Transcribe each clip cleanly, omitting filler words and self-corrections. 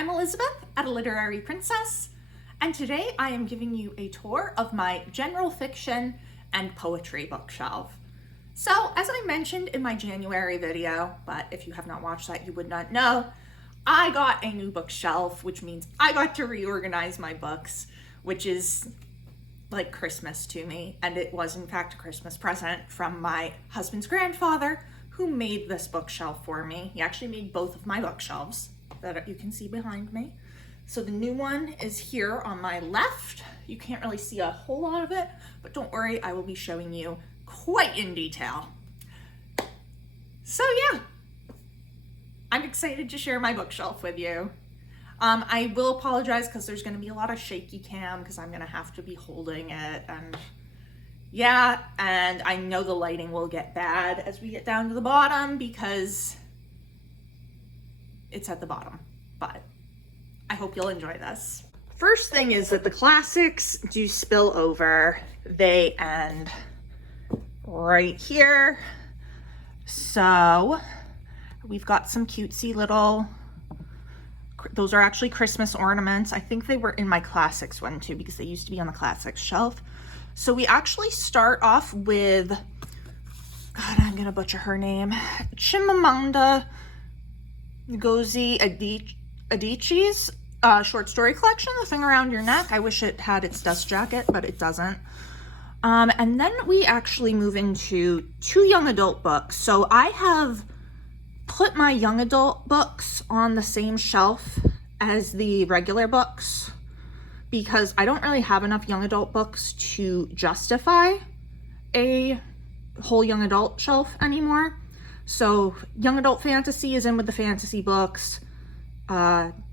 I'm Elizabeth at A Literary Princess, and today I am giving you a tour of my general fiction and poetry bookshelf. So, as I mentioned in my January video, but if you have not watched that, you would not know, I got a new bookshelf, which means I got to reorganize my books, which is like Christmas to me, and it was in fact a Christmas present from my husband's grandfather, who made this bookshelf for me. He actually made both of my bookshelves that you can see behind me. So the new one is here on my left. You can't really see a whole lot of it, but don't worry, I will be showing you quite in detail. So yeah, I'm excited to share my bookshelf with you. I will apologize because there's going to be a lot of shaky cam because I'm going to have to be holding it, and yeah, and I know the lighting will get bad as we get down to the bottom because it's at the bottom, but I hope you'll enjoy this. First thing is that the classics do spill over. They end right here. So we've got some cutesy little, those are actually Christmas ornaments. I think they were in my classics one too because they used to be on the classics shelf. So we actually start off with, God, I'm gonna butcher her name, Chimamanda Ngozi Adichie's short story collection, The Thing Around Your Neck. I wish it had its dust jacket, but it doesn't. And then we actually move into two young adult books. So I have put my young adult books on the same shelf as the regular books because I don't really have enough young adult books to justify a whole young adult shelf anymore. So young adult fantasy is in with the fantasy books.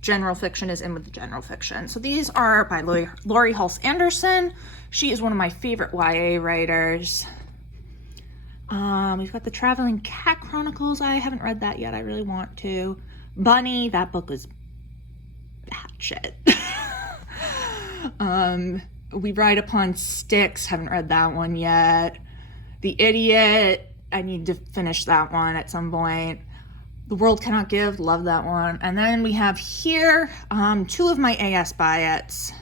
General fiction is in with the general fiction. So these are by Laurie Halse Anderson. She is one of my favorite YA writers. We've got the Traveling Cat Chronicles. I haven't read that yet. I really want to. Bunny, that book was bad shit. We Ride Upon Sticks, haven't read that one yet. The Idiot, I need to finish that one at some point. The World Cannot Give, love that one. And then we have here two of my A.S. Byatt's,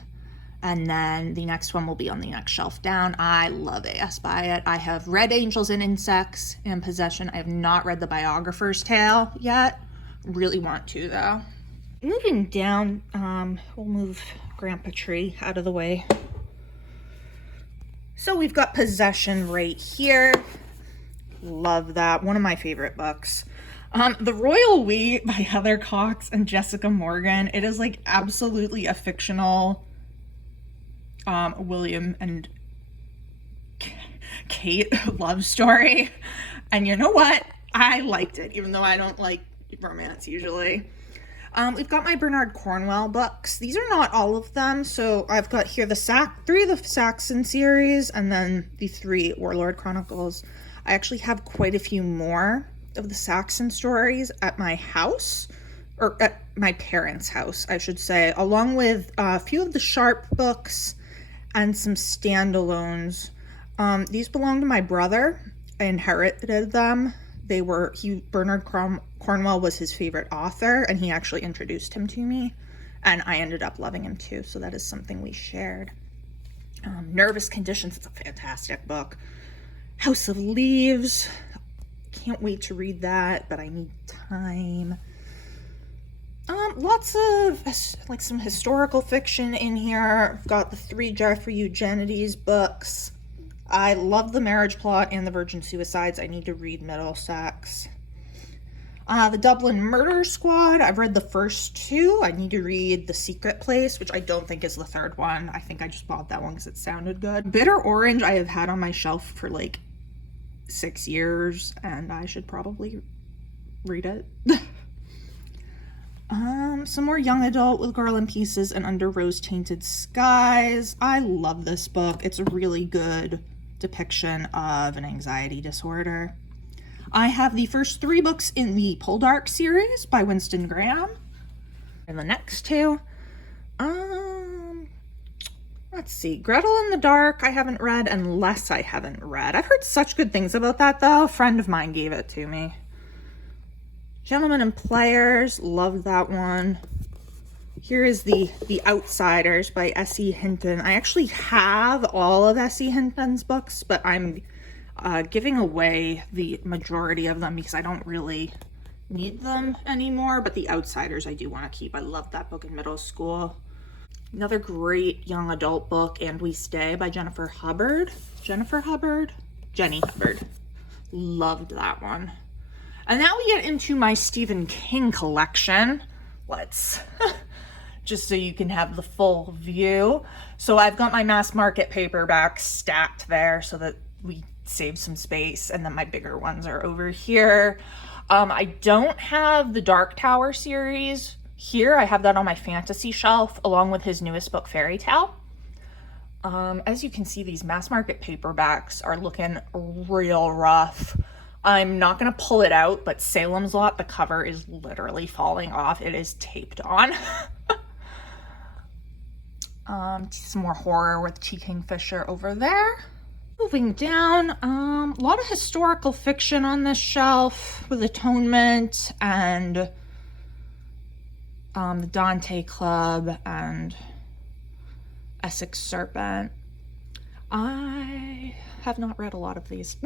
and then the next one will be on the next shelf down. I love A.S. Byatt. I have read Angels and Insects and Possession. I have not read The Biographer's Tale yet. Really want to though. Moving down, we'll move Grandpa Tree out of the way. So we've got Possession right here. Love that. One of my favorite books. The Royal We by Heather Cox and Jessica Morgan. It is like absolutely a fictional William and Kate love story. And you know what? I liked it, even though I don't like romance usually. We've got my Bernard Cornwell books. These are not all of them. So I've got here three of the Saxon series and then the 3 Warlord Chronicles. I actually have quite a few more of the Saxon stories at my house, or at my parents' house, I should say, along with a few of the Sharp books and some standalones. These belong to my brother. I inherited them. Bernard Cornwell was his favorite author, and he actually introduced him to me, and I ended up loving him too, so that is something we shared. Nervous Conditions, it's a fantastic book. House of Leaves, can't wait to read that, but I need time. Lots of like some historical fiction in here. I've got the 3 Jeffrey Eugenides books. I love The Marriage Plot and The Virgin Suicides. I need to read Middlesex. The Dublin Murder Squad. I've read the first 2. I need to read The Secret Place, which I don't think is the 3rd one. I think I just bought that one because it sounded good. Bitter Orange I have had on my shelf for like 6 years, and I should probably read it. Some more young adult with Girl in Pieces and Under Rose-Tainted Skies. I love this book. It's a really good depiction of an anxiety disorder. I have the first 3 books in the Poldark series by Winston Graham. And the next 2. Let's see. Gretel in the Dark I haven't read, unless I haven't read. I've heard such good things about that though. A friend of mine gave it to me. Gentlemen and Players, love that one. Here is the Outsiders by S.E. Hinton. I actually have all of S.E. Hinton's books, but I'm giving away the majority of them because I don't really need them anymore. But the Outsiders I do want to keep. I loved that book in middle school. Another great young adult book, And We Stay by Jenny Hubbard. Loved that one. And now we get into my Stephen King collection. Let's just so you can have the full view. So I've got my mass market paperbacks stacked there so that we save some space, and then my bigger ones are over here. I don't have the Dark Tower series here. I have that on my fantasy shelf along with his newest book, Fairy Tale. As you can see, these mass market paperbacks are looking real rough. I'm not going to pull it out, but Salem's Lot, the cover is literally falling off. It is taped on. Some more horror with T. Kingfisher over there. Moving down, a lot of historical fiction on this shelf with Atonement and the Dante Club and Essex Serpent. I have not read a lot of these.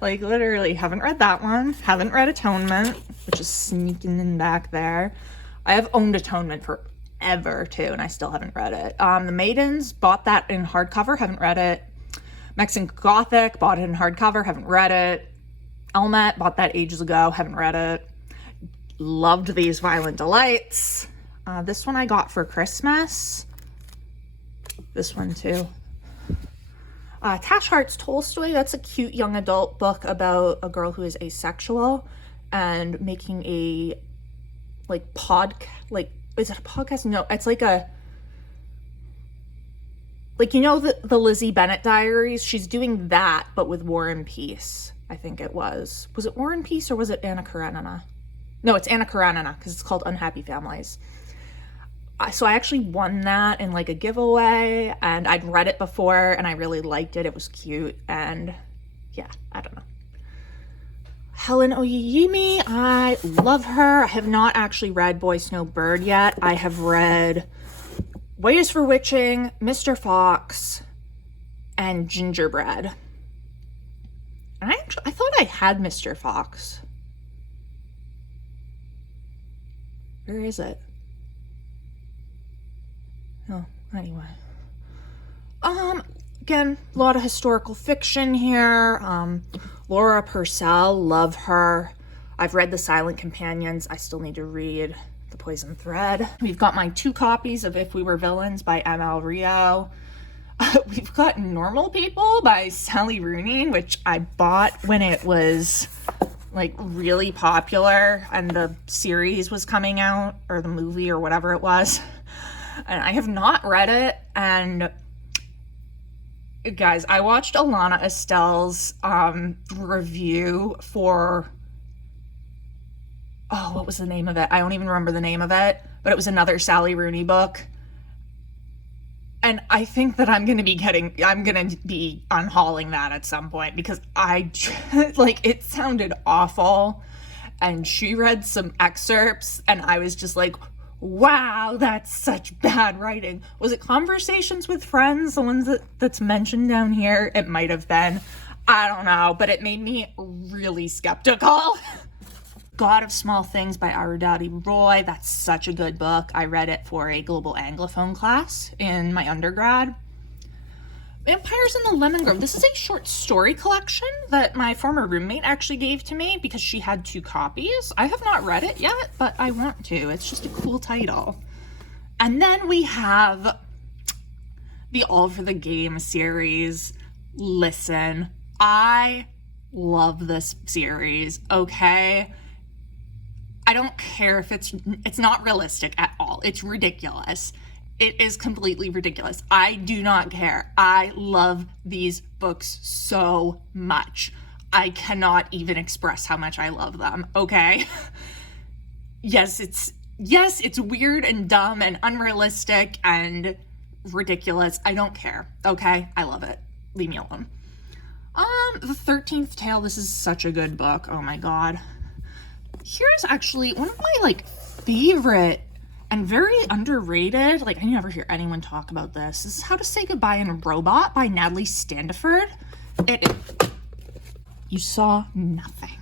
Like, literally haven't read that one. Haven't read Atonement, which is sneaking in back there. I have owned Atonement forever too, and I still haven't read it. The Maidens, bought that in hardcover, haven't read it. Mexican Gothic, bought it in hardcover, haven't read it. Elmet, bought that ages ago, haven't read it. Loved these Violent Delights. This one I got for Christmas. This one too. Tash Hart's Tolstoy, that's a cute young adult book about a girl who is asexual and making a, like, is it a podcast? No, it's like a, like, you know, the Lizzie Bennet Diaries? She's doing that, but with War and Peace, I think it was. Was it War and Peace or was it Anna Karenina? No, it's Anna Karenina because it's called Unhappy Families. So I actually won that in like a giveaway, and I'd read it before and I really liked it. It was cute, and yeah, I don't know. Helen Oyeyemi, I love her. I have not actually read Boy Snow Bird yet. I have read Ways for Witching, Mr. Fox, and Gingerbread. And I thought I had Mr. Fox. Where is it? Oh, anyway. Again, a lot of historical fiction here. Laura Purcell, love her. I've read The Silent Companions. I still need to read The Poison Thread. We've got my 2 copies of If We Were Villains by M.L. Rio. We've got Normal People by Sally Rooney, which I bought when it was like really popular and the series was coming out, or the movie or whatever it was. And I have not read it. And guys, I watched Alana Estelle's review for, oh, what was the name of it? I don't even remember the name of it, but it was another Sally Rooney book. And I think that I'm going to be unhauling that at some point because like, it sounded awful. And she read some excerpts and I was just like, wow, that's such bad writing. Was it Conversations with Friends, the ones that's mentioned down here? It might have been. I don't know, but it made me really skeptical. God of Small Things by Arundhati Roy. That's such a good book. I read it for a global Anglophone class in my undergrad. Vampires in the Lemon Grove. This is a short story collection that my former roommate actually gave to me because she had 2 copies. I have not read it yet, but I want to. It's just a cool title. And then we have the All for the Game series. Listen, I love this series, okay? I don't care if it's not realistic at all. It's ridiculous. It is completely ridiculous. I do not care. I love these books so much. I cannot even express how much I love them, okay? Yes, it's weird and dumb and unrealistic and ridiculous. I don't care, okay? I love it. Leave me alone. The 13th Tale. This is such a good book. Oh my god. Here's actually one of my, like, favorite and very underrated. Like, I never hear anyone talk about this. This is How to Say Goodbye in a Robot by Natalie Standiford. You saw nothing.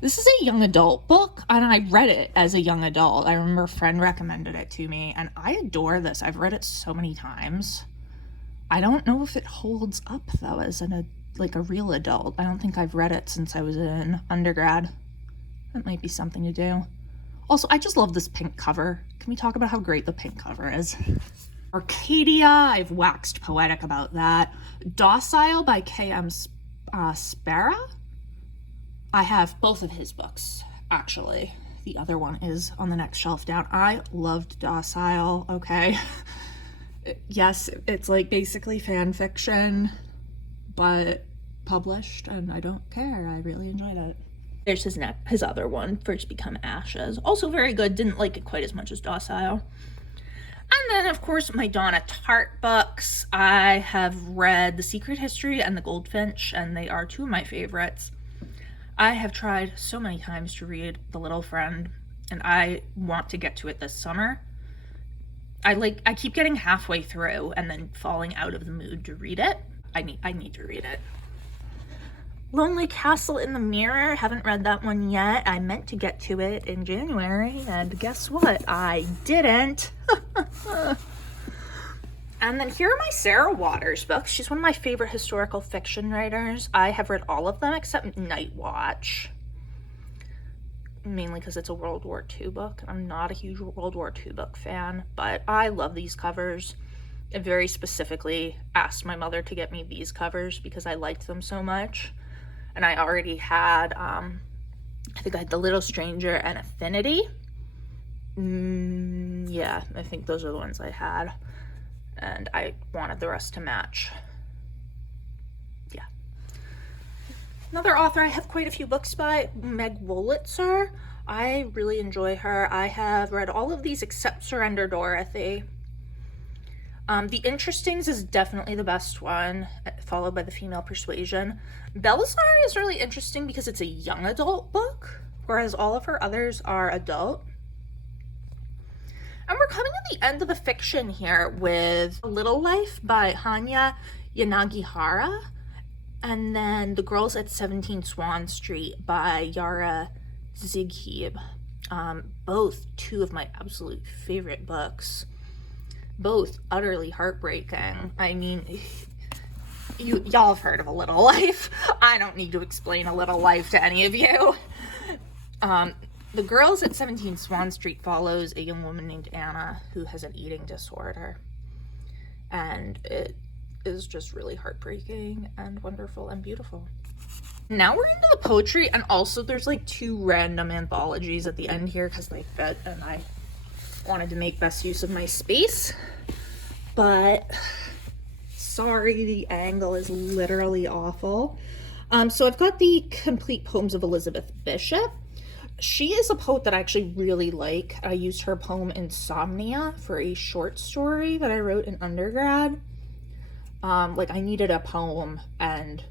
This is a young adult book, and I read it as a young adult. I remember a friend recommended it to me, and I adore this. I've read it so many times. I don't know if it holds up, though, as a real adult. I don't think I've read it since I was in undergrad. That might be something to do. Also, I just love this pink cover. Can we talk about how great the pink cover is? Arcadia, I've waxed poetic about that. Docile by K.M. Spara. I have both of his books, actually. The other one is on the next shelf down. I loved Docile, okay? Yes, it's like basically fan fiction, but published, and I don't care. I really enjoyed it. There's his other one, First Become Ashes. Also very good. Didn't like it quite as much as Docile. And then, of course, my Donna Tartt books. I have read The Secret History and The Goldfinch, and they are two of my favorites. I have tried so many times to read The Little Friend, and I want to get to it this summer. I keep getting halfway through and then falling out of the mood to read it. I need to read it. Lonely Castle in the Mirror. Haven't read that one yet. I meant to get to it in January, and guess what? I didn't. And then here are my Sarah Waters books. She's one of my favorite historical fiction writers. I have read all of them except Night Watch. Mainly because it's a World War II book. I'm not a huge World War II book fan, but I love these covers. I very specifically asked my mother to get me these covers because I liked them so much. And I already had, I think I had The Little Stranger and Affinity. Yeah, I think those are the ones I had. And I wanted the rest to match. Yeah. Another author I have quite a few books by, Meg Wolitzer. I really enjoy her. I have read all of these except Surrender Dorothy. The Interestings is definitely the best one, followed by The Female Persuasion. Belisari is really interesting because it's a young adult book, whereas all of her others are adult. And we're coming to the end of the fiction here with Little Life by Hanya Yanagihara, and then The Girls at 17 Swan Street by Yara Zighib. Both two of my absolute favorite books. Both utterly heartbreaking. I mean, y'all have heard of A Little Life. I don't need to explain A Little Life to any of you. The Girls at 17 Swan Street follows a young woman named Anna who has an eating disorder. And it is just really heartbreaking and wonderful and beautiful. Now we're into the poetry, and also there's like two random anthologies at the end here because they fit and I wanted to make best use of my space. But sorry, the angle is literally awful. So I've got the Complete Poems of Elizabeth Bishop. She is a poet that I actually really like. I used her poem Insomnia for a short story that I wrote in undergrad. I needed a poem, and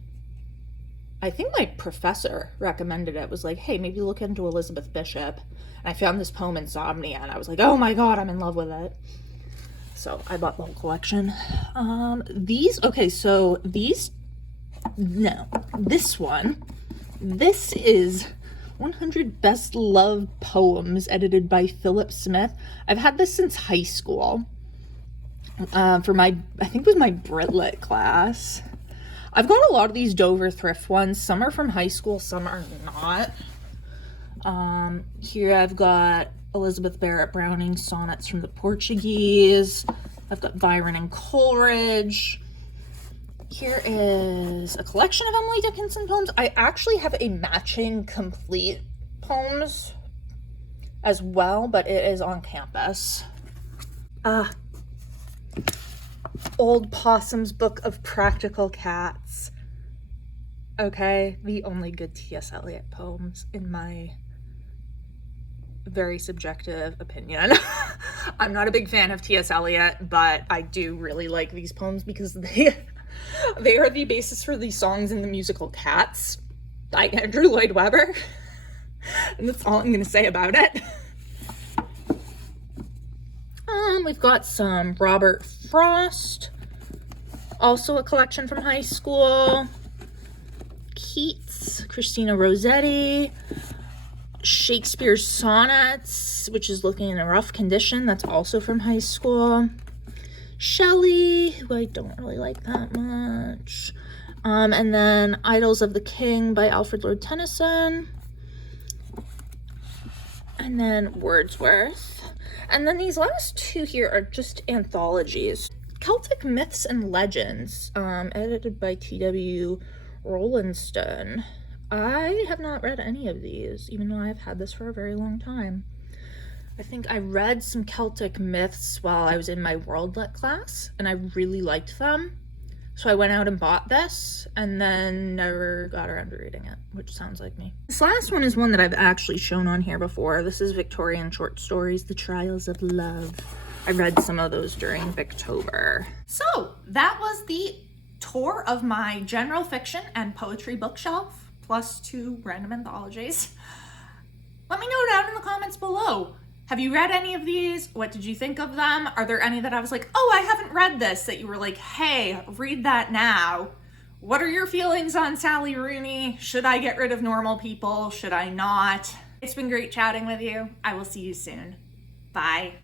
I think my professor recommended it. Was like, hey, maybe look into Elizabeth Bishop. And I found this poem Insomnia, and I was like, oh my god, I'm in love with it. So I bought the whole collection. This is 100 Best Loved Poems, edited by Philip Smith. I've had this since high school. For my, I think it was my Brit Lit class. I've got a lot of these Dover thrift ones. Some are from high school, some are not. Here I've got Elizabeth Barrett Browning Sonnets from the Portuguese. I've got Byron and Coleridge. Here is a collection of Emily Dickinson poems. I actually have a matching complete poems as well, but it is on campus. Old Possum's Book of Practical Cats. Okay, the only good T.S. Eliot poems in my very subjective opinion. I'm not a big fan of T.S. Eliot, but I do really like these poems because they are the basis for the songs in the musical Cats by Andrew Lloyd Webber. And that's all I'm going to say about it. We've got some Robert Frost, also a collection from high school. Keats, Christina Rossetti, Shakespeare's Sonnets, which is looking in a rough condition. That's also from high school. Shelley, who I don't really like that much. And then Idylls of the King by Alfred Lord Tennyson. And then Wordsworth. And then these last two here are just anthologies. Celtic Myths and Legends, edited by T.W. Rowlandson. I have not read any of these, even though I've had this for a very long time. I think I read some Celtic myths while I was in my World Lit class, and I really liked them. So I went out and bought this, and then never got around to reading it, which sounds like me. This last one is one that I've actually shown on here before. This is Victorian short stories, The Trials of Love. I read some of those during Victober. So that was the tour of my general fiction and poetry bookshelf, plus 2 random anthologies. Let me know down in the comments below. Have you read any of these? What did you think of them? Are there any that I was like, oh, I haven't read this, that you were like, hey, read that now? What are your feelings on Sally Rooney? Should I get rid of normal people? Should I not? It's been great chatting with you. I will see you soon. Bye.